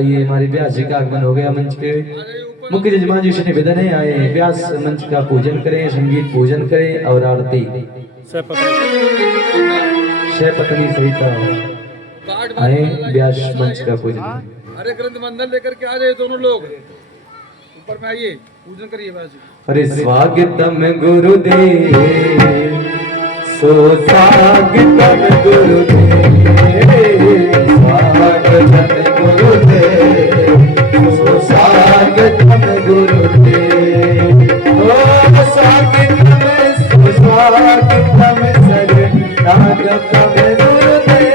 आइए हमारे व्यास जी का आगमन हो गया मंच पे। मुख्य जजमान जी से निवेदन है आए व्यास मंच का पूजन करें, संगीत पूजन करें और आरती पत्नी सहित आए व्यास मंच का पूजन करें। अरे ग्रंथ बंधन लेकर के आ जाए दोनों लोग, ऊपर में आइए, पूजन करिए व्यास जी। अरे स्वागतम गुरुदेव, सुस्वागतम गुरुदेव, स्वागतम गुरुदेव, सुस्वागतम गुरुदेव, ओ स्वागतम सुस्वागतम शरणागतम गुरुदेव,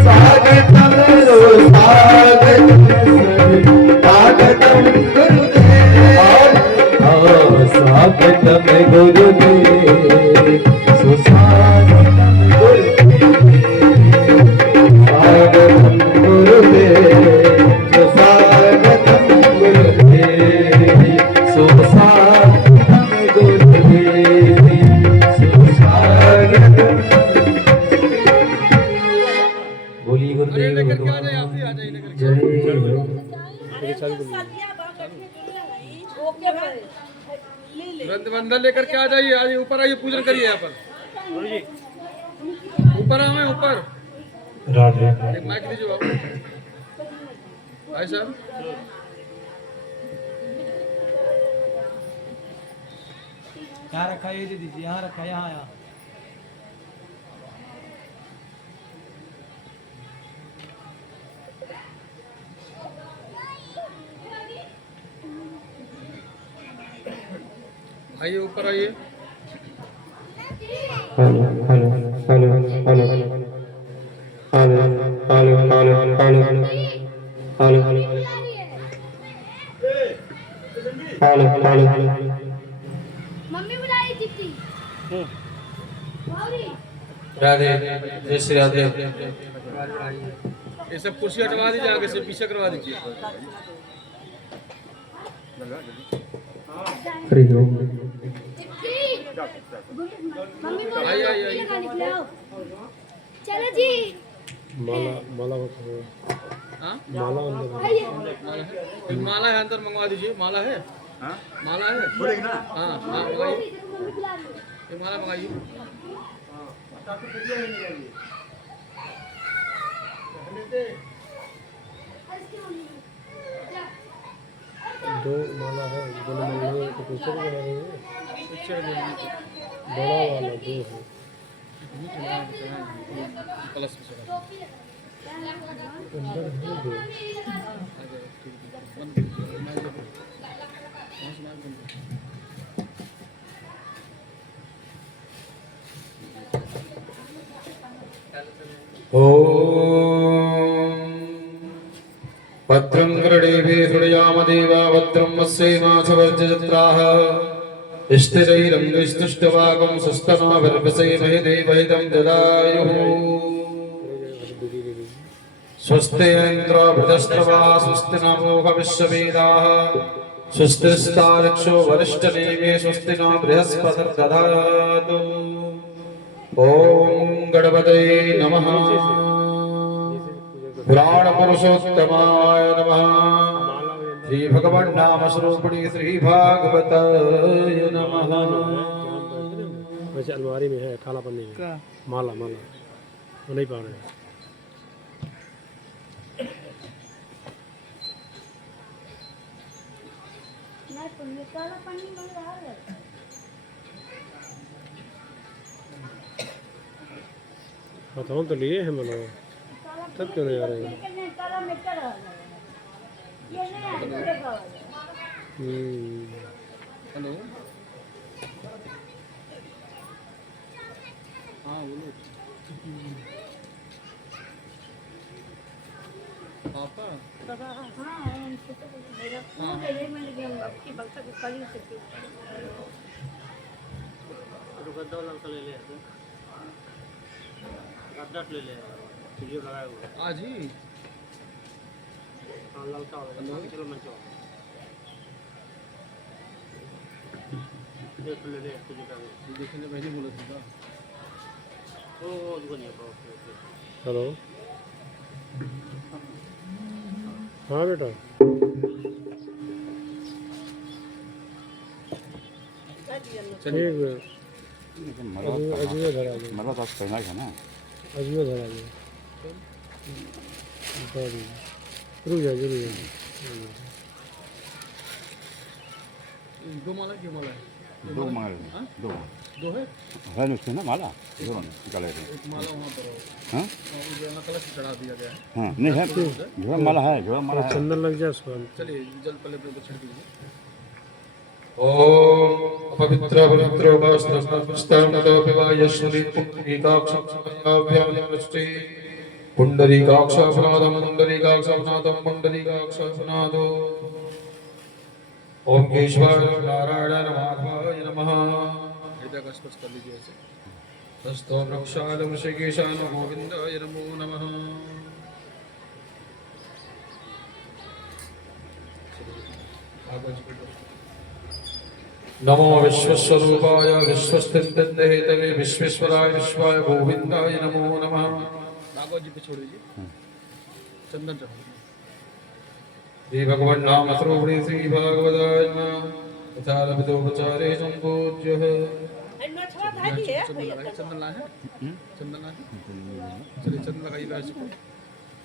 स्वागतम सुस्वागतम शरणागतम स्वागतम गुरुदेव, सुस्वागतम गुरुदेव, स्वागतम गुरुदेव, सुस्वागतम गुरुदेव, सुस्वागतम गुरुदेव, सुस्वागतम। बोलिए गुरुदेव भगवान जय। ग्रंथ बंधन लेकर के आ जाइए, आइए ऊपर आइए, पूजन करिए यहाँ पर। ऊपर आवे ऊपर, एक माइक दीजिए बाबू भाई साहब। यहाँ रखा है, ये दे दीजिए, यहाँ रखा है, यहाँ यहाँ। आइए ऊपर आइए। Hello hello hello hello hello hello hello hello hello hello hello. Mummy बुला रही थी। राधे जय श्री राधे। ये सब कुर्सी हटवा दीजिए, आगे से पीछे करवा दीजिए। हरि ओम। मम्मी बोल आइए आइए आइए। चलो जी। माला माला हाँ माला अंदर आइए। एक माला है, अंदर मंगवा दीजिए। माला है, माला है, हाँ हाँ मंगाइए, एक माला मंगाइए। दो माला है, दोनों माला है, तो पीछे भी बना रहे हैं। बड़ा वाला दो है। कलश में चढ़ा। अंदर है दो। भद्रं कर्णेभिः शृणुयाम देवा भद्रं वस्येमासवर्जत्राः स्थिरैरङ्गैस्तुष्टवागं स्वस्तनाभिर्वसेमहि देवहितं ददायुः। स्वस्ति इन्द्रो बृहस्पतिः स्वस्ति नमो भविष्यवेदाः स्वस्तिस्तार्क्ष्यो वरिष्ठनेमे स्वस्ति नो बृहस्पतिर्दधातु। ॐ गणपतये नमः। पुराण पुरुषोत्तमाय नमः। श्री भगवान नाम स्वरूपिणी श्री भागवताय नमः। वैसे अलमारी में है, काला पन्नी में माला माला वो नहीं पा रहे हैं। काला पानी मंग रहा है। बताओ तो लिए हैं मैंने, तब क्यों नहीं आ रहे हैं? काला मिर्चा रहा है। ये नहीं है, दूसरे का वाला। हेलो, हाँ बोलो पापा। हाँ मेरा वो पहले मैंने गया आपकी बक्सा को कल ही सकती गद्दा वाला ले ले, गद्दा ले ले, वीडियो लगाया हुआ आज ही। हाँ ललका वाला, चलो मंचो देख ले ले, तुझे का देखने पहले बोला था। ओ दुकान है। हेलो हाँ बेटा चलिए ठीक है अजीब धरा दे मतलब आप कहना है ना अजीब धरा दे रुक जा जरूर दो माला की माला है दो मांग दो दो है है उसमें ना माला दोनों निकाले थे एक माला वहाँ पर हो हाँ वो कलश चढ़ा दिया गया है हाँ नहीं है जोड़ा माला है जोड़ा माला है चंदन लग जाए उसको चलिए जल पहले अपने ऊपर छिड़क दीजिए ओम अपवित्र पवित्रो वास्तवस्तमदोपि वा यश्वरी पुण्डरीकाक्षं समयाभ्यामनष्टे पुण्डरीकाक्षापनादं पुण्डरीकाक्षापनादं पुण्डरीकाक्षापनादो ओम केशवाय नारायण माधवाय नमः हृदय का स्पर्श कर लीजिए ऐसे तस्थो वृक्षाय ऋषिकेशाय गोविन्दाय नमो नमः नमो विश्वस्वरूपाय विश्वस्थितेतवे विश्वेश्वराय विश्वाय गोविन्दाय नमो नमः भागवत जी पे छोड़ दीजिए चंदन चढ़ा श्री भगवान नाम श्रवणे श्री भागवताय नमः तथा लब्धोपचारे संपूज्यः चंदन लाए हैं चंदन लाए हैं चलिए चंदन लगाइएगा ऐसे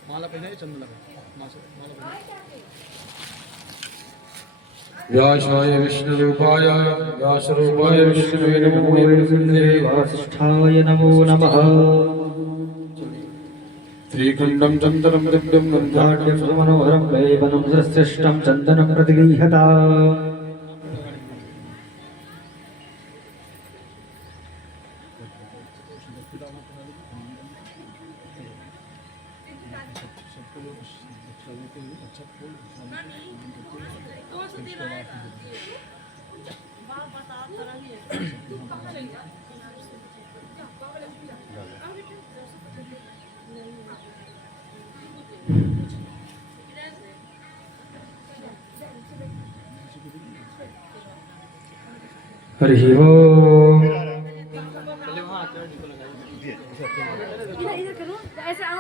माला पहनाइए चंदन लगा माला पहनाइए व्यासाय विष्णुरूपाय व्यासरूपाय विष्णवे नमो विष्णुवे वासिष्ठाय नमो नमः श्रीकुण्डं चन्दनं दिव्यं गन्धाढ्यं सुमनोहरं वैवनं सश्रेष्ठं चन्दनं प्रतिगृह्यता हरि ओम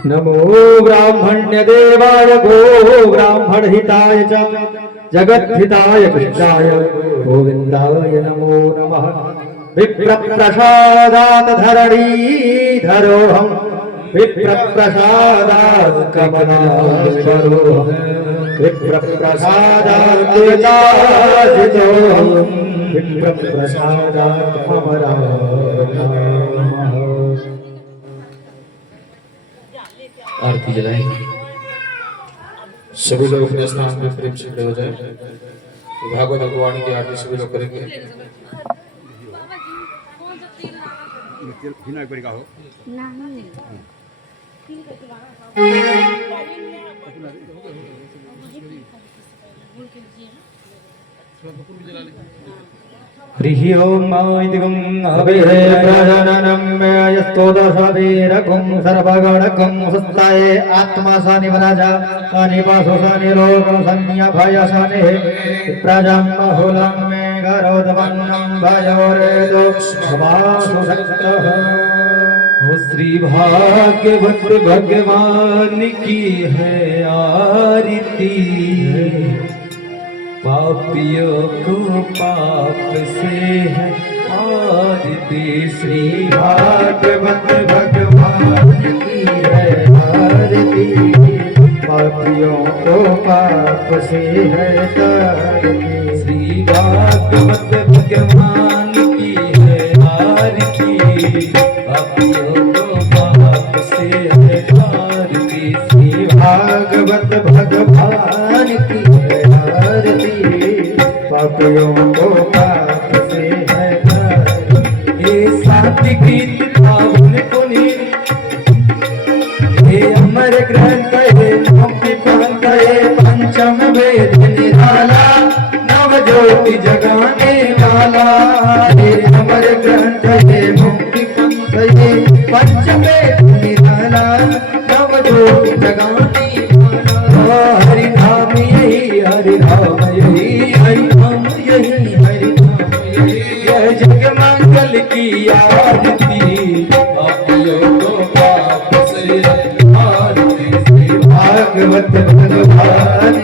नमो ब्राह्मण्य देवाय गो ब्राह्मण हिताय च जगद्धिताय कृष्णाय गोविन्दाय नमो नमः विप्रप्रसादात् धरणीधरोऽहं विप्रप्रसादात् कमलाकरोऽहं विप्रप्रसादात् तेजाजितोऽहं विप्रप्रसादात् अमरावतारः। आरती जलाएं सभी लोग अपने स्थान पर प्रेम से खड़े हो जाएं। भागवत भगवान की आरती सभी लोग करेंगे। बिना एक बार का हो हरिः ओम् इदिगं अभिरे प्रजननं मे यस्तोदशवीरकं सर्वगणकं सुस्ताये आत्मा सानिवराजा सानिवासो सानिरोगं संज्ञाभयशनेः प्रजं बहुलं मे गरोदवन्नं भयोरेदो समासु शक्तः। हो श्री भाग्यवत भगवान की है आरती पापियों को पाप से है आरती श्री भागवत भगवान की है आरती पापियों को पाप से है तारती श्री भागवत भगवान की है आरती पापियों को पाप से है तारती श्री भागवत भगवान की है आरती पापियों को पाप से है तारती। ये सात्विक गीत पावन पुनीत हे अमर ग्रंथ हे मुक्ति पंथ हे पंचम वेद निराला नव ज्योति जगाने वाला हे अमर ग्रंथ हे मुक्ति पंथ हे पंचम वेद निराला नव ज्योति जगाने वाला। हरि धाम यही हरि धाम यही हरि धाम यही हरि धाम यही यह जग मंगल की आरती पापियों को पाप से आरती श्री भागवत भगवान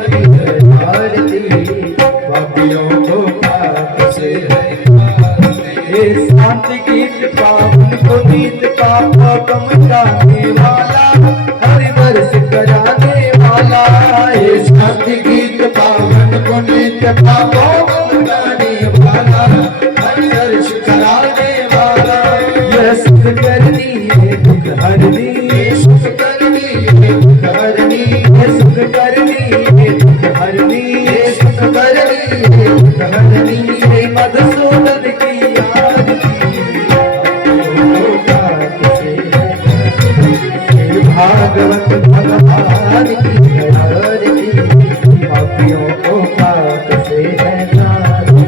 भागवत भगवान की है आरती, पापियों को पाप से है नारी।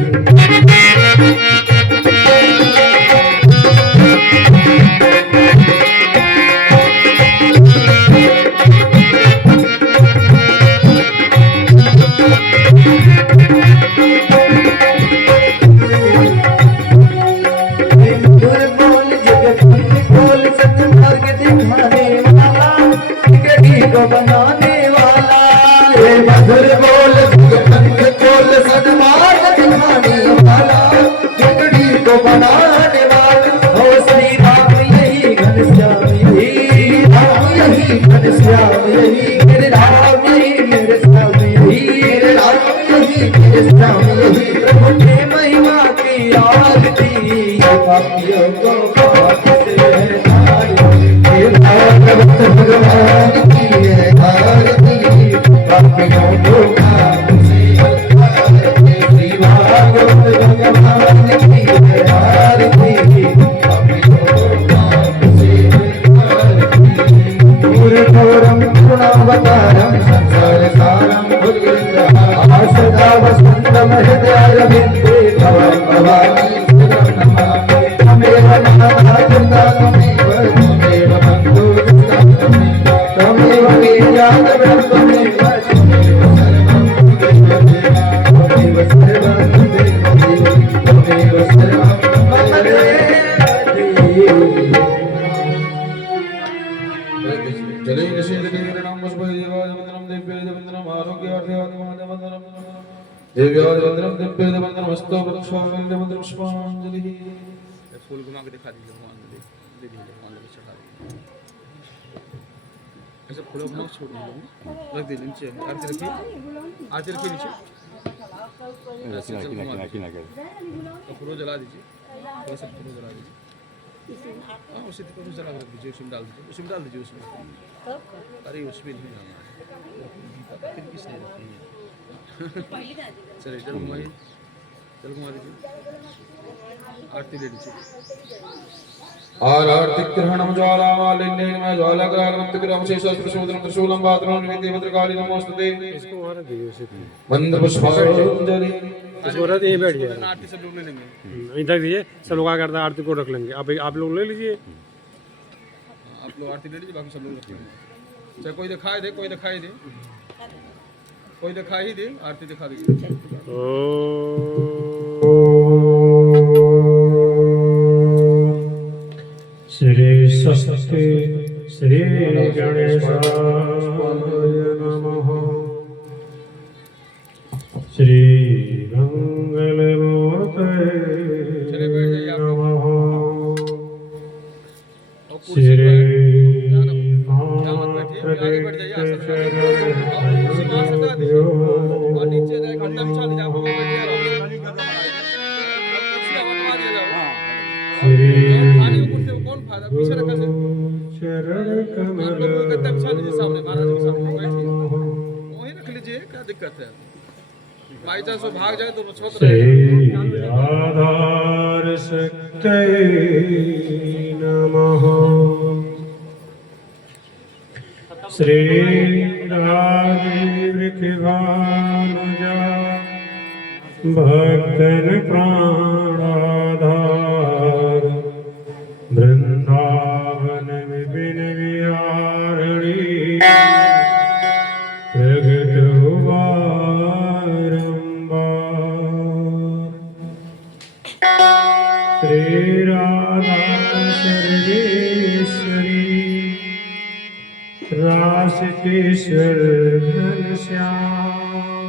बनाने वाला ये मधुर बोल जगत बोल सन्मार्ग दिखाने वाला, बिगड़ी को बनाने वाला हो श्री राम यही घनश्याम यही राम यही घनश्याम यही मेरे राम यही मेरे श्याम यही मेरे राम यही मेरे श्याम यही प्रभु के महिमा की आरती, पापियों को पाप से भागवत भगवान की है आरती, पापियों को पाप से श्री भागवत भगवान की है आरती, पापियों को पाप से पूर्णम पूर्णावतारम संसार सारम भुजगेन्द्रहारं सदा वसन्तम हृदयारविन्दे भवं भवानी शरणं नमामि। त्वमेव नाथाजन्ता त्वमेव त्वमेव बन्धु त्वमेव वीर्यादवं त्वमेव त्वमेव सर्वं त्वमेव सर्वं त्वमेव सर्वं मम देहि। जले निषेधते नाम वसुदेवाय वंदनम देव्याय वंदनम आरोग्यार्थाय वंदनम देव्याय वंदनम दिव्याय वंदनम हस्तो वृक्षाय वंदनम पुष्पांजलि। फूल घुमा के दिखा दीजिए भगवान दे दीजिए भगवान को चढ़ा दीजिए। ऐसे फूलों को छोड़ दीजिए, रख दीजिए नीचे आरती रखिए, आरती रखिए नीचे फूलों जला दीजिए, थोड़ा सा फूलों जला दीजिए। हाँ उसी को जला रख दीजिए, उसमें डाल दीजिए, उसमें डाल दीजिए उसमें। अरे उसमें नहीं डालना है, फिर किस नहीं रखनी है। चलिए जल घुमाइए, जल घुमा दीजिए, आरती ले लीजिए। आरती ग्रहणम ज्वालामालिन्येन मैं ज्वालाग्रामत्तग्राम शेषास्त्रशोधनं त्रिशूलं वातनं निवेद्य भद्रकाली नमोस्तुते। इसको वहां दियो से वंदे पुष्पांजलि। इसको रख ये बैठ गया आरती सब लोग ले लेंगे, इधर दीजिए, सब लोग क्या करता है आरती को रख लेंगे। आप लोग ले लीजिए, आप लोग आरती ले लीजिए, बाकी सब लोग रख लेंगे। चाहे कोई दिखाई दे, कोई दिखाई दे, कोई दिखाई ही दे, आरती दिखा दीजिए। श्री स्वस्ति श्री गणेशाय नमः। श्री मंगलमूर्ते नमः। श्री और नीचे घंटा बिछा लीजिए, आप लोग बैठे रहो। पानी में कुर्ते में कौन फायदा, पीछे रखा से गद्दा बिछा लीजिए सामने, महाराज के सामने बैठिए, वहीं रख लीजिए, क्या दिक्कत है। बाई चांस वो भाग जाए तो छोड़ रहेगा। आधार शक्ति नमः। श्री वृषभानुजा भक्तन प्राणाधार, वृंदावन विपिन विहारिणी प्रगट बारंबार। श्री राधा सर्वेश्वरी रासिकेश्वर घनश्याम,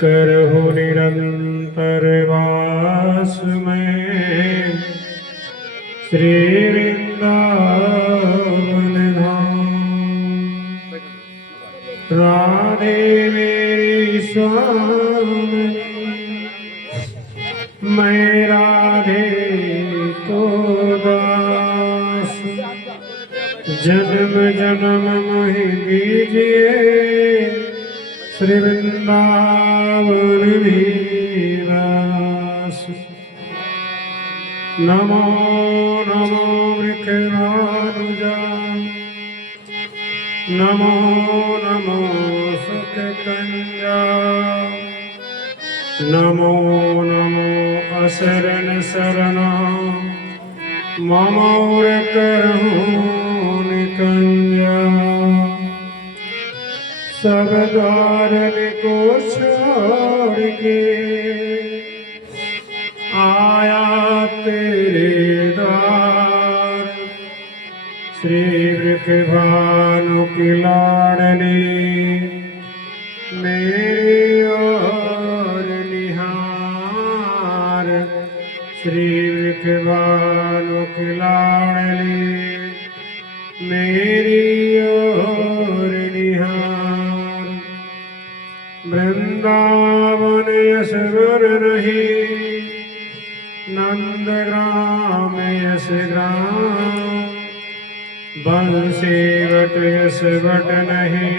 करहु निरंतर वास में श्री वृंदावन धाम। राधे मेरी स्वामी, मैं राधे तो दास, जन्म जन्म मोहि दीजिए श्री वृंदावन विलास। नमो नमो वृषभानुजा नमो नमो सुख कंजा, नमो नमो असरण शरणा, ममोर करहूँ निकंजा। सब द्वार को छोड़ के आया तेरे द्वार, श्री वृषभानु की लाडली मेरी ओर निहार, श्री वृषभानु की लाडली मेरी ओर निहार। वृंदावन यश वर नहीं, नंदग्राम यश ग्राम, बंसी वट यश वट नहीं,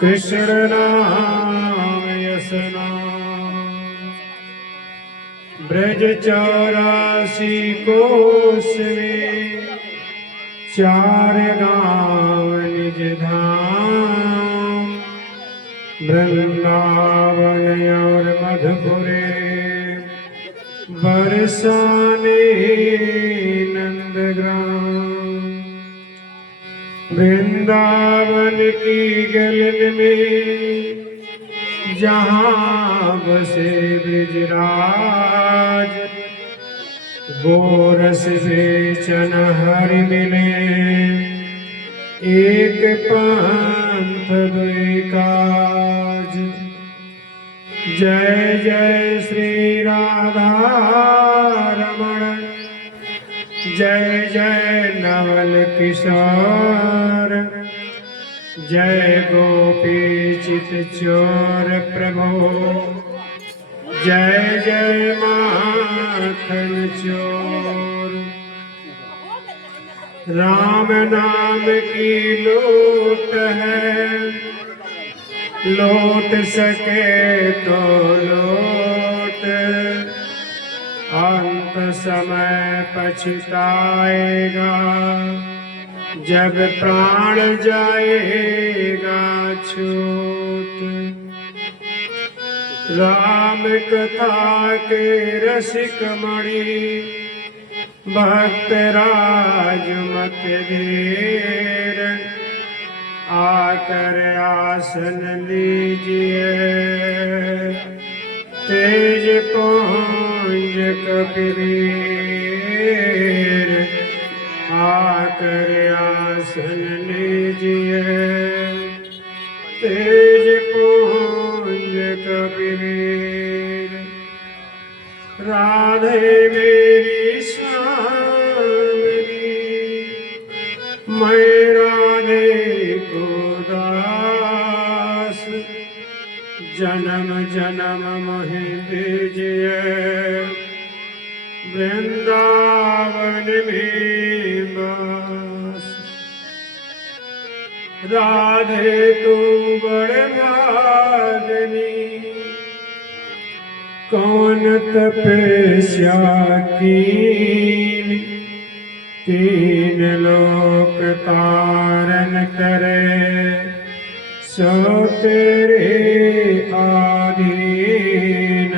कृष्ण नाम यश नाम। ब्रज 84 कोस में, 4 गाँव निज धाम, वृंदावन और मधुपुरे बरसाने नंदग्राम। वृंदावन की गलन में जहाँ बसे ब्रजराज, गोरस बेचन हरि मिले, एक पंथ दुई काज। जय जय श्री राधा रमण, जय जय नवल किशोर, जय गोपी चित चोर प्रभो, जय जय माखन चोर। राम नाम की लूट है, लौट सके तो लौट, अंत समय पछताएगा जब प्राण जाएगा छूट। राम कथा के रसिक मणि, भक्त राज मत देर, आकर आसन लीजिए, तेज पुंज कबीर। आकर आसन लीजिए, तेज पुंज कबीर। राधे मेरी स्वामी, मैं राधे को दास, जन्म जन्म मोहि दीजिए, वृंदावन में बस। राधे तू बड़ भागनी, कौन तपस्या कीनी, 3 लोक तारन करे, सो तेरे आधीन।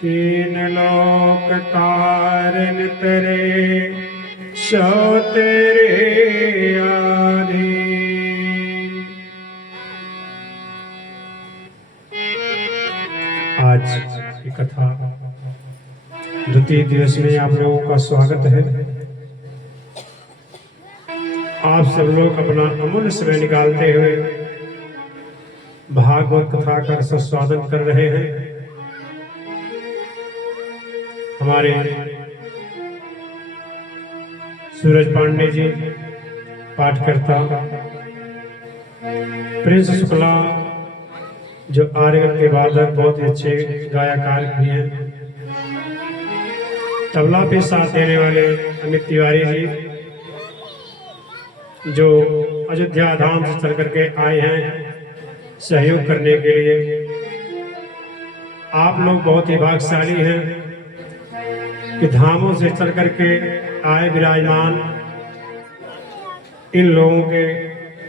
3 लोक तारन करे, सो तेरे आधीन। आज की कथा द्वितीय दिवस में आप लोगों का स्वागत है। आप सब लोग अपना अमूल्य समय निकालते हुए भागवत कथा का स्वागत कर रहे हैं। हमारे सूरज पांडे जी पाठकर्ता, प्रिंस शुक्ला जो आर्यगत के वादक बहुत ही अच्छे गायकार भी हैं, तबला पे साथ देने वाले अमित तिवारी जी जो अयोध्या धाम से चल करके आए हैं सहयोग करने के लिए। आप लोग बहुत ही भाग्यशाली हैं कि धामों से चल करके आए विराजमान इन लोगों के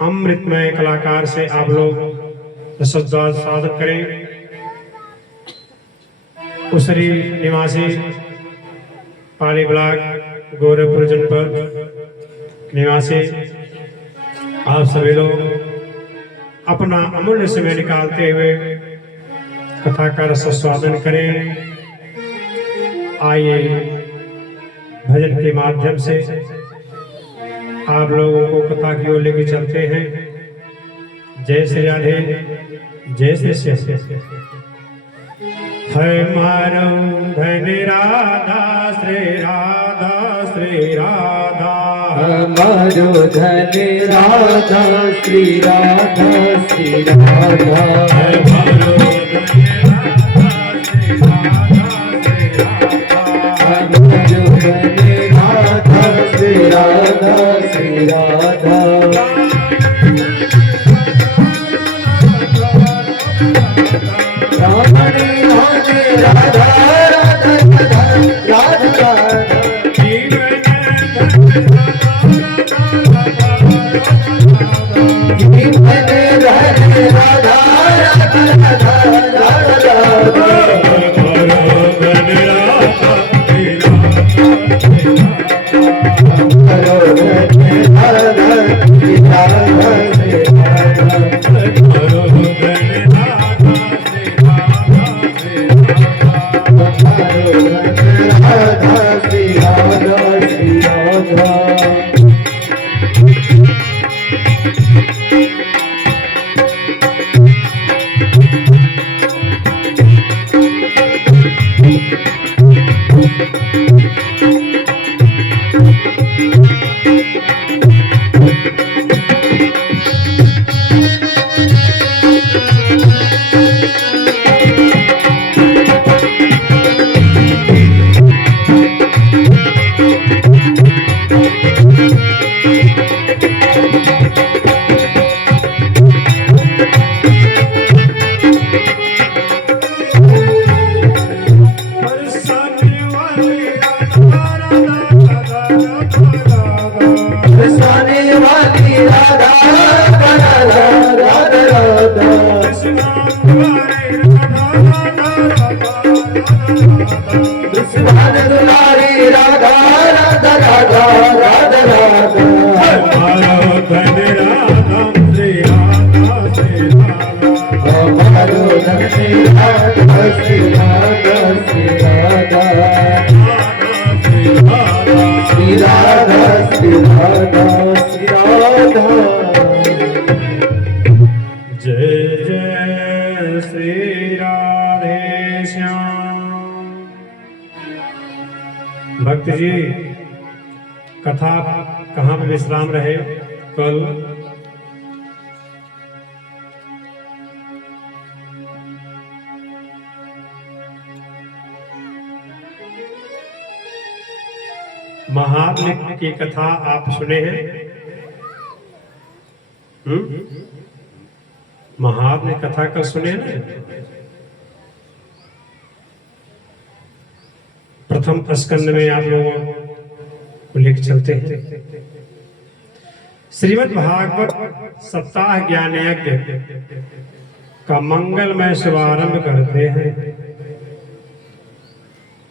अमृतमय कलाकार से आप लोग रसोद्वार साधन करें। उसरी निवासी पाली ब्लॉक गोरखपुर जनपद निवासी आप सभी लोग अपना अमूल्य समय निकालते हुए कथा का रसस्वादन करें। आइए भजन के माध्यम से आप लोगों को कथा की ओर लेके चलते हैं। जय श्री राधे, जय श्री श्याम। है मारो धन राधा श्री राधा श्री राधा, हमारो धन राधा श्री राधा श्री राधा, हमारो धन राधा श्री राधा श्री राधा, हमारो धन राधा श्री राधा श्री राधा, रामणी राधे राधा राधा राधा राधा जीवन राधे राधा राधा राधा राधा करो राधे राधा श्री राधा श्री राधा, राधा श्री राधा श्री राधा। बरसाने वाली राधा राधा राधा राधा, दुश्मन दुलारी राधा राधा राधा राधा राधा, हमारो धन राधा श्री राधा श्री राधा, श्री राधा श्री राधा श्री राधा। जय जय श्री राधे श्याम। भक्त जी कथा कहाँ पे विश्राम रहे कल? महात्म की कथा आप सुने हैं? महात्म कथा कल सुने हैं? प्रथम स्कंद में आप लोगों को लेकर चलते हैं। श्रीमद् भागवत सप्ताह ज्ञान यज्ञ का मंगलमय शुभारंभ करते हैं।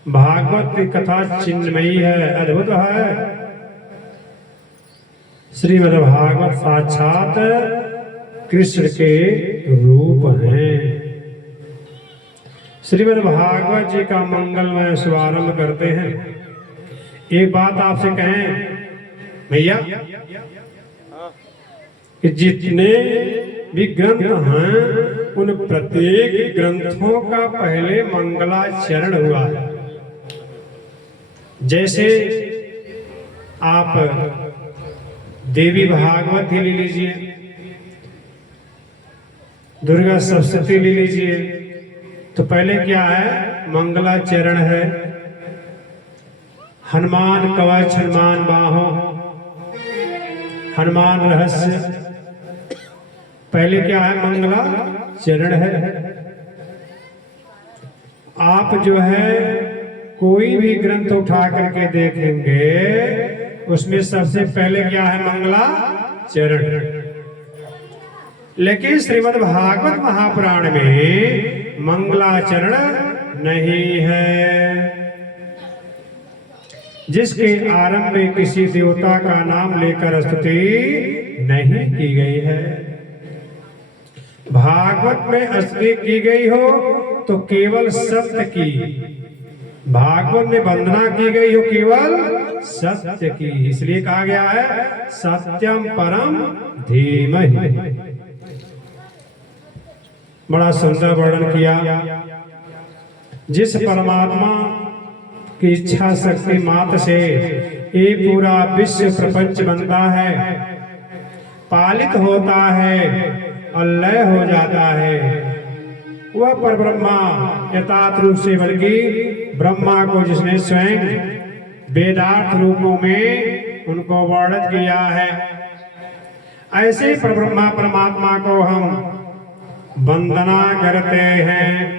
भागवत की कथा चिन्मयी है, अद्भुत है। श्रीमद् भागवत साक्षात कृष्ण के रूप हैं। श्रीमद् भागवत जी का मंगलमय शुभारंभ करते हैं। एक बात आपसे कहें भैया कि जितने भी ग्रंथ हैं उन प्रत्येक ग्रंथों का पहले मंगलाचरण हुआ है। जैसे आप देवी भागवत ही ले लीजिए, दुर्गा सप्तशती ले लीजिए, तो पहले क्या है? मंगलाचरण है। हनुमान कवच, हनुमान बाहों, हनुमान रहस्य, पहले क्या है? मंगलाचरण है। आप जो है कोई भी ग्रंथ उठा करके देखेंगे उसमें सबसे पहले क्या है? मंगलाचरण। लेकिन श्रीमद् भागवत महापुराण में मंगलाचरण नहीं है, जिसके आरंभ में किसी देवता का नाम लेकर स्तुति नहीं की गई है। भागवत में स्तुति की गई हो तो केवल सत्य की, भागवत में वंदना की गई हो केवल सत्य की, इसलिए कहा गया है सत्यम परम धीमहि। बड़ा सुंदर वर्णन किया। जिस परमात्मा की इच्छा शक्ति मात्र से ये पूरा विश्व प्रपंच बनता है, पालित होता है और लय हो जाता है, वह परब्रह्मा यथार्थ रूप से, बल्कि ब्रह्मा को जिसने स्वयं वेदार्थ रूपों में उनको वर्णित किया है, ऐसे परब्रह्मा परमात्मा को हम वंदना करते हैं।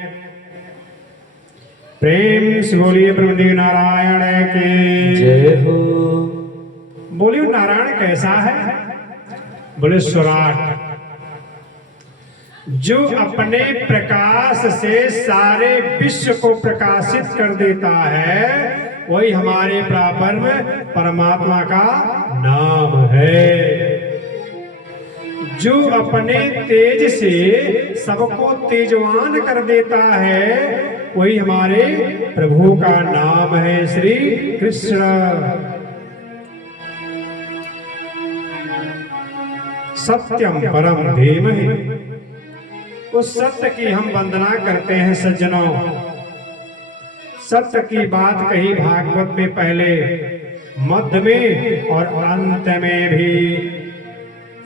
प्रेम से बोलिए ब्रह्मदेव नारायण की जय हो। बोलिए नारायण कैसा है? बोले स्वराट, जो अपने प्रकाश से सारे विश्व को प्रकाशित कर देता है, वही हमारे ब्रह्म परमात्मा का नाम है। जो अपने तेज से सबको तेजवान कर देता है, वही हमारे प्रभु का नाम है श्री कृष्ण। सत्यम परम धीमहि, उस सत्य की हम वंदना करते हैं सज्जनों। सत्य की बात कही भागवत में पहले, मध्य में और अंत में भी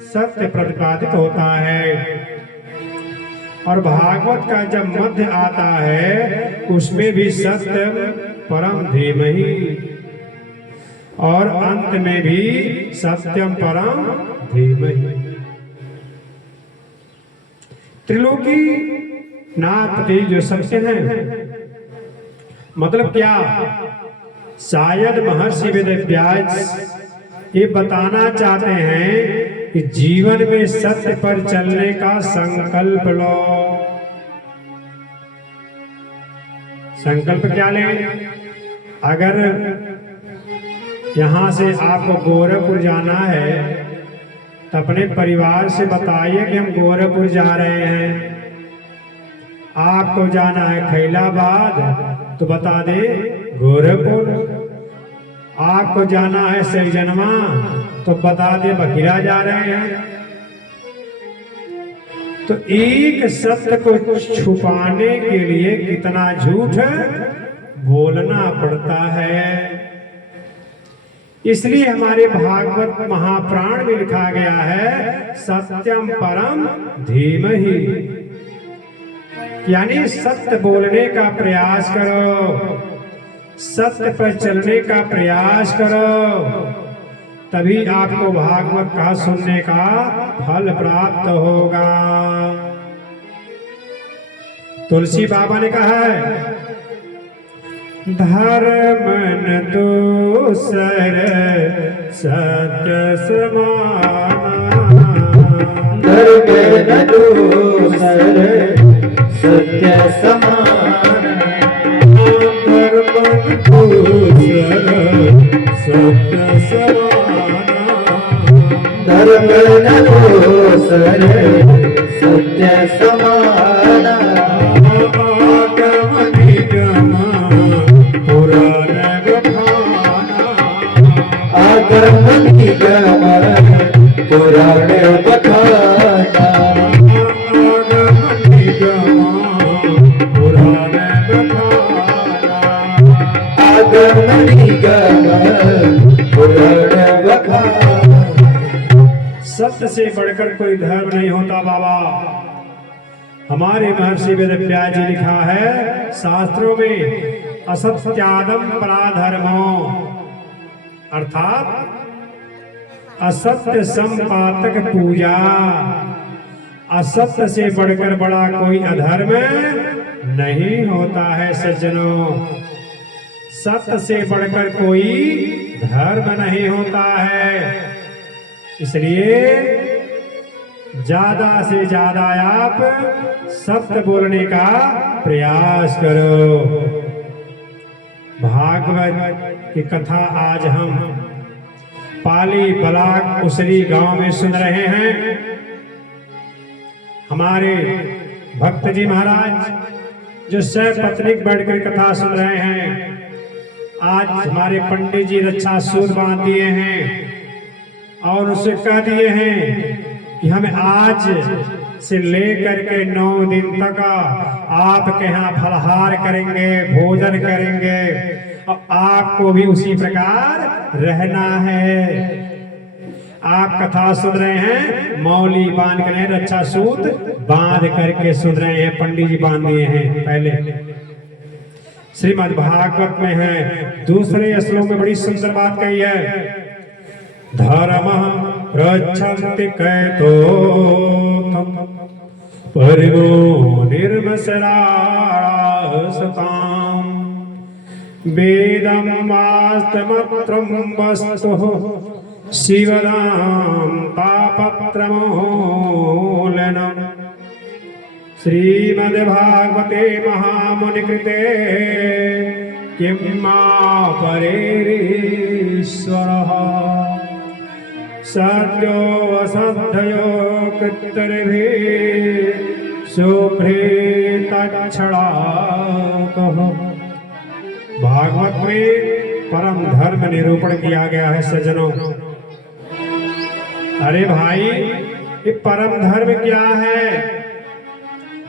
सत्य प्रतिपादित होता है। और भागवत का जब मध्य आता है उसमें भी सत्य परम धीमहि, और अंत में भी सत्यम परम धीमहि। त्रिलोकी नाथ जो सत्य है, मतलब क्या? शायद महर्षि वेदव्यास ये बताना चाहते हैं कि जीवन में सत्य पर चलने का संकल्प लो। संकल्प क्या लें? अगर यहां से आपको गोरखपुर जाना है तो अपने परिवार से बताइए कि हम गोरखपुर जा रहे हैं। आपको जाना है खैलाबाद तो बता दे गोरखपुर। आपको जाना है सैजनवा तो बता दे बखिरा जा रहे हैं। तो एक सत्य को छुपाने के लिए कितना झूठ बोलना पड़ता है। इसलिए हमारे भागवत महापुराण में लिखा गया है सत्यम परम धीमहि, यानी सत्य बोलने का प्रयास करो, सत्य पर चलने का प्रयास करो, तभी आपको भागवत का सुनने का फल प्राप्त होगा। तुलसी बाबा ने कहा है, धर्म न दूसर सत्य समाना, धर्म न दूसर सत्य समान, धर्म न दूसर सत्य समाना, धर्म न दूसर सत्य समान, आगम निगम पुराण बखाना, आगम निगम पुराण बखाना, आगम निगम पुराण बखाना, आगम निगम पुराण बखाना। सत्य से बढ़कर कोई धर्म नहीं होता बाबा। हमारे महर्षि वेदव्यास जी लिखा है शास्त्रों में, असत्यादम पराधर्मो, अर्थात असत्य संपातक पूजा। असत्य से बढ़कर बड़ा कोई अधर्म नहीं होता है सज्जनों। सत्य से बढ़कर कोई धर्म नहीं होता है। इसलिए ज्यादा से ज्यादा आप सत्य बोलने का प्रयास करो। भागवत की कथा आज हम पाली ब्लॉक उसरी गांव में सुन रहे हैं। हमारे भक्त जी महाराज जो सपत्नीक बैठकर कथा सुन रहे हैं, आज हमारे पंडित जी रक्षा सूद बांध दिए हैं और उसे कह दिए हैं कि हम आज से लेकर के 9 दिन तक आपके यहाँ फलहार करेंगे, भोजन करेंगे और आपको भी उसी प्रकार रहना है। आप कथा सुन रहे हैं, मौली बांध कर रक्षा सूत बांध करके सुन रहे हैं, पंडित जी बांध दिए हैं। पहले श्रीमद् भागवत में है, दूसरे श्लोक में बड़ी सुंदर बात कही है, धर्म रक्षन्ति कैतो परिवो निर्मसरा सताम वेदम वास्तमत्रम वस्तु शिवदाम तापत्रमोलनम। श्रीमद्भागवते महामुनिकृते किं मा परेरीश्वरः सद्यो असद्धयो कृतर्भिः शुभ्रेतच्छडाकः। भागवत में परम धर्म निरूपण किया गया है सज्जनों। अरे भाई, ये परम धर्म क्या है?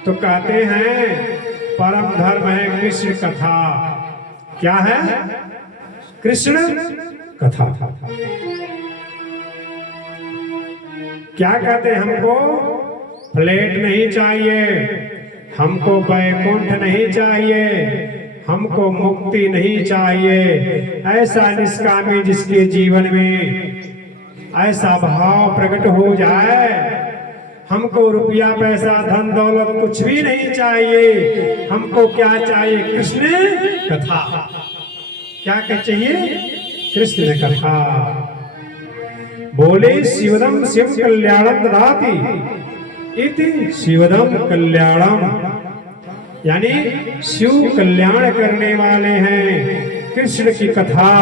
तो कहते हैं परम धर्म है कृष्ण कथा। क्या है? कृष्ण कथा। क्या कहते हैं? हमको फ्लैट नहीं चाहिए, हमको वैकुंठ नहीं चाहिए, हमको मुक्ति नहीं चाहिए। ऐसा निष्कामी जिसके जीवन में ऐसा भाव प्रकट हो जाए, हमको रुपया पैसा धन दौलत कुछ भी नहीं चाहिए, हमको क्या चाहिए? कृष्ण कथा। क्या चाहिए? कृष्ण कथा। बोले शिवदम शिव कल्याणम ददाति इति शिवदम कल्याणम, यानी शिव कल्याण करने वाले हैं। कृष्ण की कथा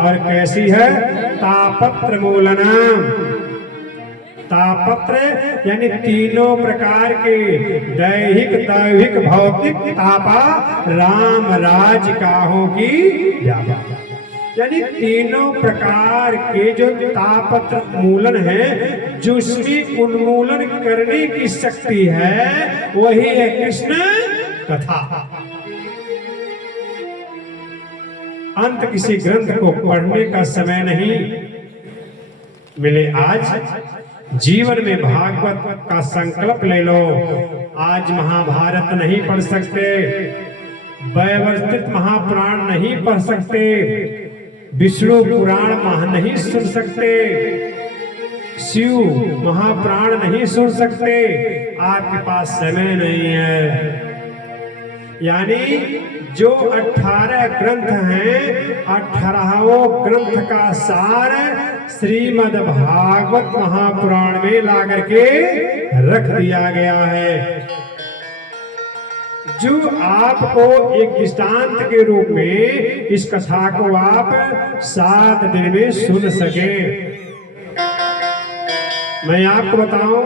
और कैसी है? तापत्र मूलनम। तापत्र यानी तीनों प्रकार के दैहिक दैविक भौतिक तापा राम राज काहों की व्यापा, यानी तीनों प्रकार के जो तापत्र मूलन है, जो उसकी उन्मूलन करने की शक्ति है, वही है कृष्ण कथा। अंत किसी ग्रंथ को पढ़ने का समय नहीं मिले, आज जीवन में भागवत का संकल्प ले लो। आज महाभारत नहीं पढ़ सकते, व्यवस्थित महापुराण नहीं पढ़ सकते, विष्णु पुराण नहीं सुन सकते, शिव महापुराण नहीं सुन सकते, आपके पास समय नहीं है। यानी जो 18 ग्रंथ हैं, 18वें ग्रंथ का सार श्रीमद् भागवत महापुराण में लाकर के रख दिया गया है, जो आपको एक दृष्टांत के रूप में इस कथा को आप 7 दिन में सुन सके। मैं आपको बताऊं,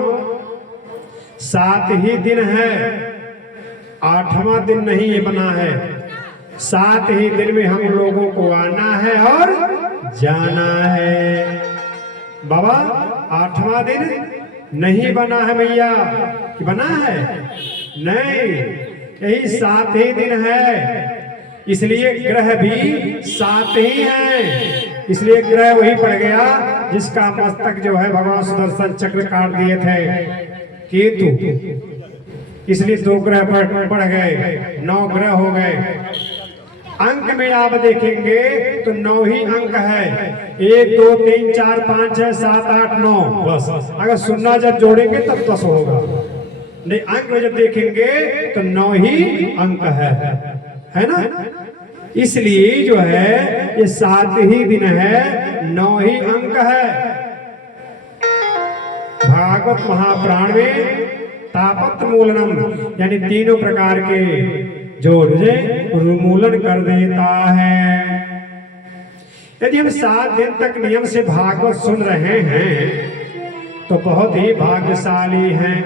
7 ही दिन है, 8वां दिन नहीं ये बना है। 7 ही दिन में हम लोगों को आना है और जाना है। बाबा 8वां दिन नहीं बना है भैया, कि बना है? नहीं, यही 7 ही दिन है। इसलिए ग्रह भी 7 ही हैं। इसलिए ग्रह वही पड़ गया जिसका मस्तक जो है भगवान सुदर्शन चक्र काट दिए थे, केतु। इसलिए 2 ग्रह बढ़ गए, 9 ग्रह हो गए। अंक में आप देखेंगे तो 9 ही अंक है। 1 2 3 4 5 6 7 8 9, बस। अगर सुन्ना जब जोड़ेंगे तब 10 होगा, नहीं अंक में जब देखेंगे तो 9 ही अंक है ना। इसलिए जो है ये 7 ही दिन है, 9 ही अंक है। भाग भागवत महापुराण में तापत्र मूलनम यानी तीनों प्रकार के जो उन्मूलन कर देता है। यदि हम 7 दिन तक नियम से भागवत सुन रहे हैं तो बहुत ही भाग्यशाली हैं।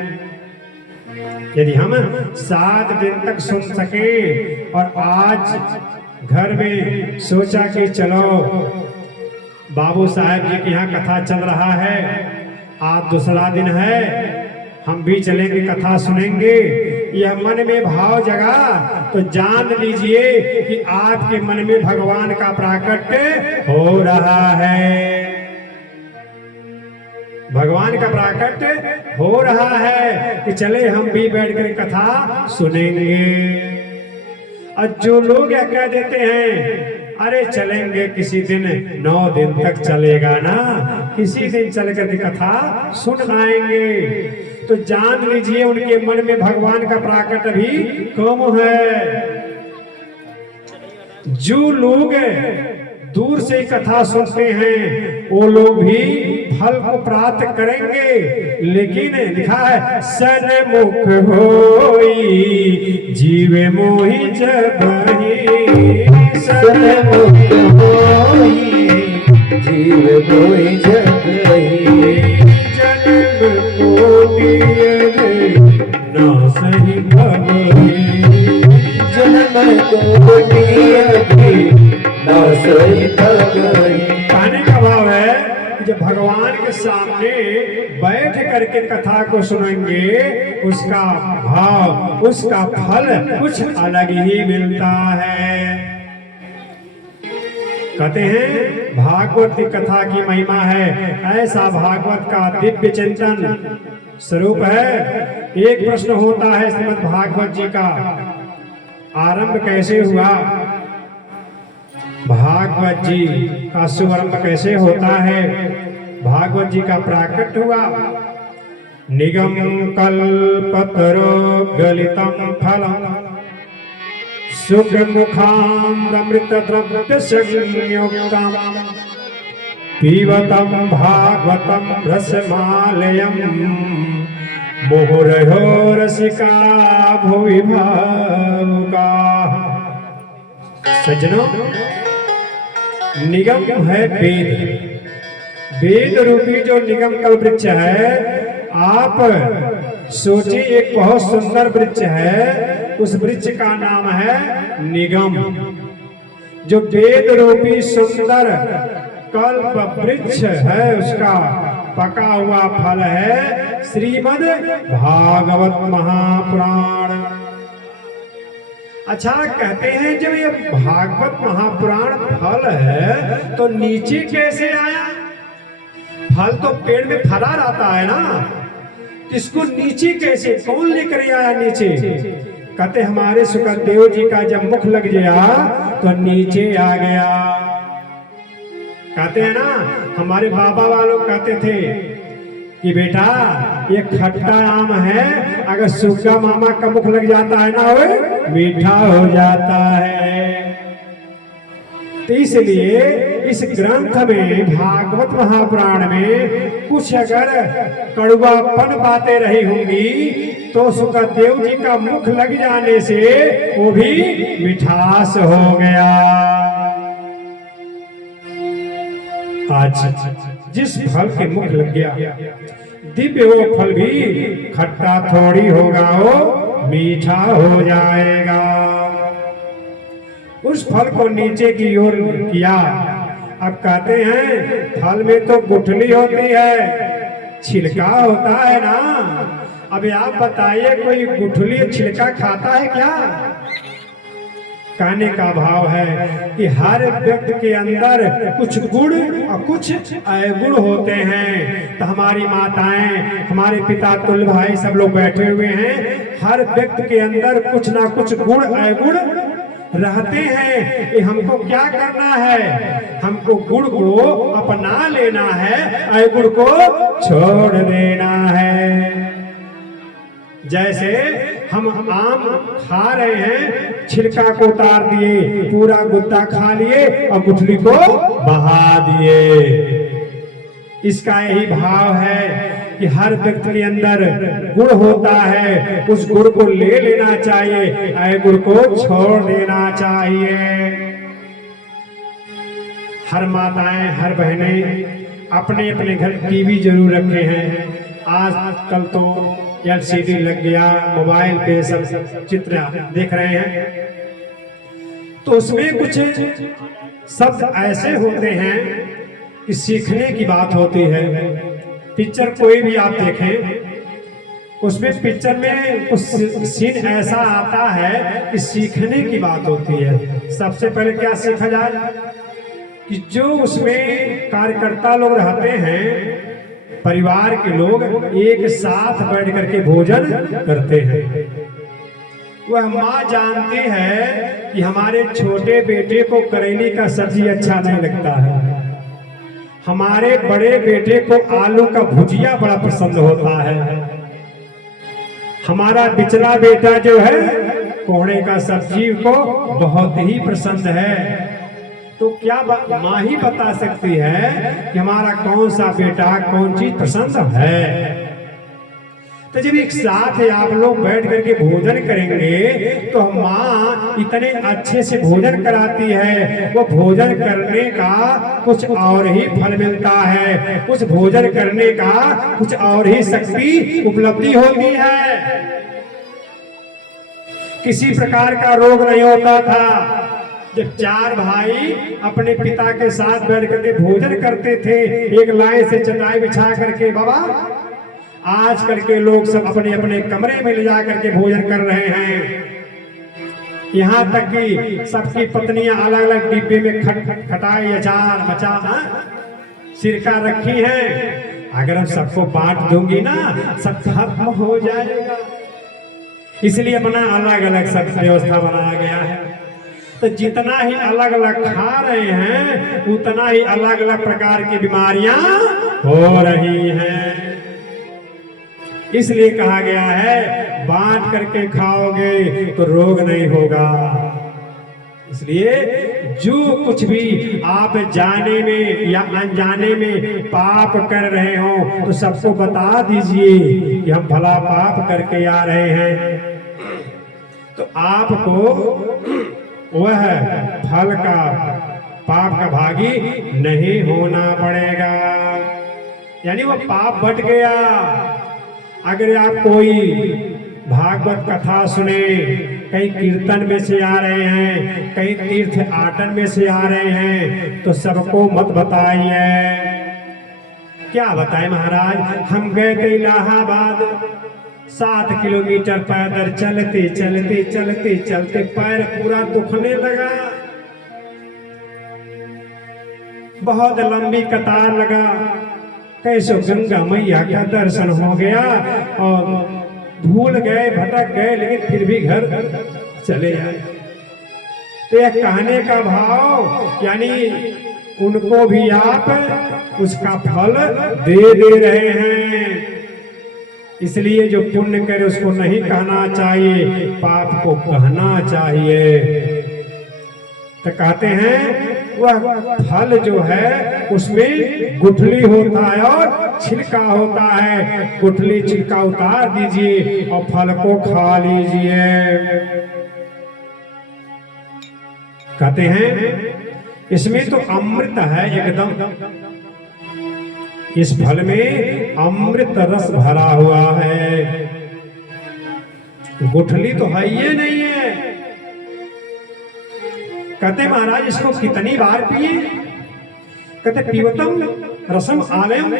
यदि हम 7 दिन तक सुन सके और आज घर में सोचा कि चलो बाबू साहब जी के यहाँ कथा चल रहा है, आज दूसरा दिन है, हम भी चलेंगे कथा सुनेंगे, यह मन में भाव जगा तो जान लीजिए कि आपके मन में भगवान का प्राकट्य हो रहा है, भगवान का प्राकट्य हो रहा है कि चले हम भी बैठकर कथा सुनेंगे। और जो लोग यह कह देते हैं अरे चलेंगे किसी दिन, 9 दिन तक चलेगा ना, किसी दिन चल करके कथा सुन आएंगे, तो जान लीजिए उनके मन में भगवान का प्राकट्य भी कम है। जो लोग दूर से कथा सुनते हैं वो लोग भी फल को प्राप्त करेंगे, लेकिन लिखा है सन्मुख होई जीवे मोहि जबहि, सन्मुख होई जीव मोहि जबहि, जन्म कोटि नासहि भवहि, जन्म कोटि नासहि भवहि। कहने का भाव है कि जब भगवान के सामने बैठ करके कथा को सुनेंगे उसका भाव, उसका फल कुछ अलग ही मिलता है। कहते हैं भागवत की कथा की महिमा है, ऐसा भागवत का दिव्य चिंतन स्वरूप है। एक प्रश्न होता है श्रीमद् भागवत जी का, आरंभ कैसे हुआ, भागवत जी का शुभारंभ कैसे होता है। भागवत जी का प्राकट्य हुआ, निगम कल्पतरो गलितम फलम सुख मुखामृत द्रव्य संयुक्तम पीबतम भागवतम रसमालयम मुहुरहो रसिका भुवि भावुका। सज्जनों, निगम है वेद, वेद रूपी जो निगम कल्प वृक्ष है, आप सोचिए एक बहुत सुंदर वृक्ष है, उस वृक्ष का नाम है निगम। जो वेद रूपी सुंदर कल्प वृक्ष है उसका पका हुआ फल है श्रीमद् भागवत महापुराण। अच्छा, कहते हैं जब ये भागवत महापुराण फल है तो नीचे कैसे आया? फल तो पेड़ में फला रहता है ना, इसको नीचे कैसे, कौन लेकर आया नीचे? कहते हमारे सुखदेव जी का जब मुख लग गया तो नीचे आ गया। कहते हैं ना, हमारे बाबा वालों कहते थे कि बेटा ये खट्टा आम है, अगर सुग्गा मामा का मुख लग जाता है ना वो मीठा हो जाता है। तो इसलिए इस ग्रंथ में भागवत महापुराण में कुछ अगर कड़वापन बातें रही होंगी तो सुखदेव जी का मुख लग जाने से वो भी मिठास हो गया। आज जिस फल के मुख लग गया दिव्य वो फल भी खट्टा थोड़ी होगा, वो मीठा हो जाएगा। उस फल को नीचे की ओर किया। अब कहते हैं फल में तो गुठली होती है, छिलका होता है ना। अभी आप बताइए कोई गुठली छिलका खाता है क्या? कहने का भाव है कि हर व्यक्ति के अंदर कुछ गुण और कुछ अवगुण होते हैं। तो हमारी माताएं, हमारे पिता तुल्य भाई सब लोग बैठे हुए हैं, हर व्यक्ति के अंदर कुछ ना कुछ गुण अवगुण रहते हैं। कि हमको क्या करना है? हमको गुण को अपना लेना है, अवगुण को छोड़ देना है। जैसे हम आम खा रहे हैं, छिलका को उतार दिए, पूरा गुद्दा खा लिए और गुठली को बहा दिए। इसका यही भाव है कि हर व्यक्ति के अंदर गुण होता है, उस गुण को ले लेना चाहिए, अवगुण को छोड़ देना चाहिए। हर माताएं, हर बहनें अपने अपने घर टीवी जरूर रखे हैं। आजकल तो LCD लग गया, मोबाइल पे सब चित्र देख रहे हैं, तो उसमें कुछ शब्द ऐसे होते हैं कि सीखने की बात होती है। पिक्चर कोई भी आप देखें, उसमें पिक्चर में कुछ सीन ऐसा आता है कि सीखने की बात होती है। सबसे पहले क्या सीखा जाए कि जो उसमें कार्यकर्ता लोग रहते हैं, परिवार के लोग एक साथ बैठ करके भोजन करते हैं। वह माँ जानती है कि हमारे छोटे बेटे को करेली का सब्जी अच्छा नहीं लगता है, हमारे बड़े बेटे को आलू का भुजिया बड़ा पसंद होता है, हमारा बिचला बेटा जो है कोहड़े का सब्जी को बहुत ही पसंद है। तो क्या माँ ही बता सकती है कि हमारा कौन सा बेटा कौन चीज पसंद है। तो जब एक साथ आप लोग बैठ करके भोजन करेंगे तो माँ इतने अच्छे से भोजन कराती है, वो भोजन करने का कुछ और ही फल मिलता है, उस भोजन करने का कुछ और ही शक्ति उपलब्धि होती है। किसी प्रकार का रोग नहीं होता था। जब चार भाई अपने पिता के साथ बैठ करके भोजन करते थे, एक लाइन से चटाई बिछा करके, बाबा आज कल के लोग सब अपने अपने कमरे में ले जा करके भोजन कर रहे हैं। यहाँ तक कि सबकी पत्नियां अलग अलग डिब्बे में खटाई, अचार, मचा, सिरका रखी है। अगर हम सबको बांट दूंगी ना, सब खत्म हो जाएगा। इसलिए अपना अलग अलग सब व्यवस्था बनाया गया है। तो जितना ही अलग अलग खा रहे हैं, उतना ही अलग अलग प्रकार की बीमारियां हो रही हैं। इसलिए कहा गया है बांट करके खाओगे तो रोग नहीं होगा। इसलिए जो कुछ भी आप जाने में या अनजाने में पाप कर रहे हो तो सबको बता दीजिए कि हम भला पाप करके आ रहे हैं। तो आपको वह फल का, पाप का भागी नहीं होना पड़ेगा। यानी वह पाप बट गया। अगर आप कोई भागवत कथा सुने, कहीं कीर्तन में से आ रहे हैं, कहीं तीर्थ आटन में से आ रहे हैं, तो सबको मत बताइए। क्या बताएं महाराज, हम गए थे इलाहाबाद, 7 किलोमीटर पैदल चलते चलते चलते चलते पैर पूरा दुखने लगा, बहुत लंबी कतार लगा। कैसे गंगा मैया का दर्शन हो गया और भूल गए, भटक गए, लेकिन फिर भी घर चले आए। तो यह कहने का भाव, यानी उनको भी आप उसका फल दे रहे हैं। इसलिए जो पुण्य करे उसको नहीं कहना चाहिए, पाप को कहना चाहिए। तो कहते हैं वह फल जो है उसमें गुठली होता है और छिलका होता है। गुठली छिलका उतार दीजिए और फल को खा लीजिए। कहते हैं इसमें तो अमृत है एकदम, इस फल में अमृत रस भरा हुआ है। गुठली तो है ये नहीं है। कहते महाराज इसको कितनी बार पिए? कहते पीवतम रसम आलयम,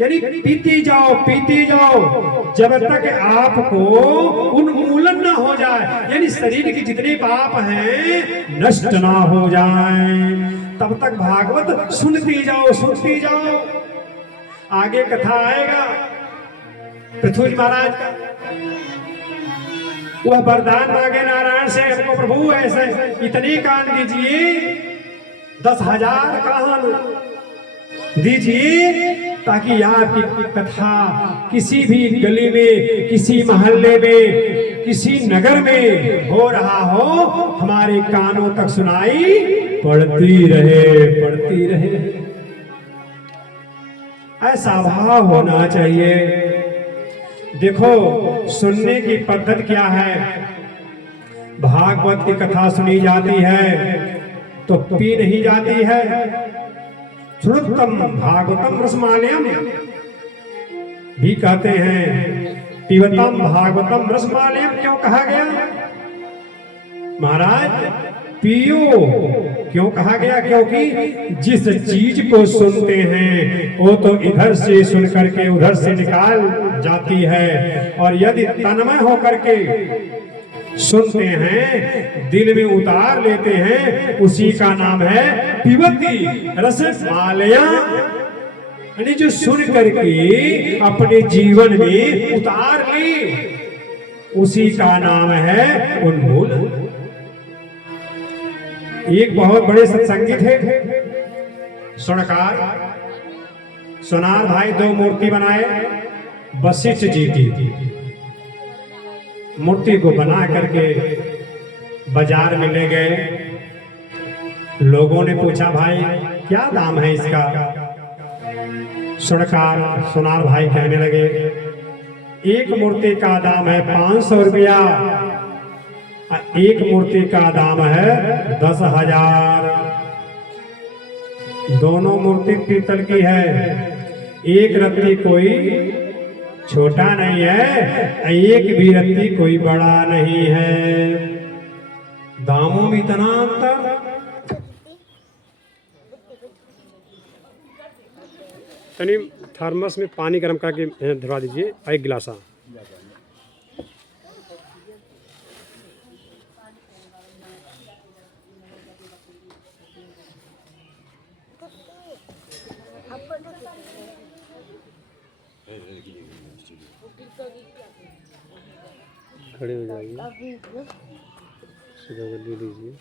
यानी पीती जाओ जब तक आपको उन्मूलन ना हो जाए, यानी शरीर के जितने पाप हैं नष्ट ना हो जाए, तब तक भागवत सुनती जाओ। आगे कथा आएगा पृथ्वी महाराज का, वह वरदान मांगे नारायण से, हमको प्रभु ऐसे इतनी कान दीजिए, 10,000 कान दीजिए, ताकि आपकी कथा किसी भी गली में, किसी मोहल्ले में, किसी नगर में हो रहा हो, हमारे कानों तक सुनाई पड़ती रहे। ऐसा भाव होना चाहिए। देखो सुनने की पद्धति क्या है, भागवत की कथा सुनी जाती है तो पी नहीं जाती है। श्रुतम भागवतम रसमालयम भी कहते हैं, पिबतम भागवतम रसमालयम क्यों कहा गया महाराज? पियो क्यों कहा गया? क्योंकि जिस चीज को सुनते हैं वो तो इधर से सुन करके उधर से निकाल जाती है, और यदि तन्मय होकर के सुनते हैं, दिल में उतार लेते हैं, उसी का नाम है पिबती रसमालया। यानी जो सुन करके अपने जीवन में उतार ली, उसी का नाम है उन्मूलन। एक बहुत बड़े सत्संगी थे स्वर्णकार सोनार भाई, 2 मूर्ति बनाए वशिष्ठ जी की। मूर्ति को बना करके बाजार में ले गए। लोगों ने पूछा भाई क्या दाम है इसका? स्वर्णकार सोनार भाई कहने लगे, एक मूर्ति का दाम है 500 रुपया, एक मूर्ति का दाम है 10,000। दोनों मूर्ति पीतल की है, एक रत्ती कोई छोटा नहीं है, एक भी रत्ती कोई बड़ा नहीं है। दामों में इतना अंतर। तनी थर्मस में पानी गर्म करके धरवा दीजिए, 1 गिलासा। खड़े हो जाइए, सीधा ले लीजिए।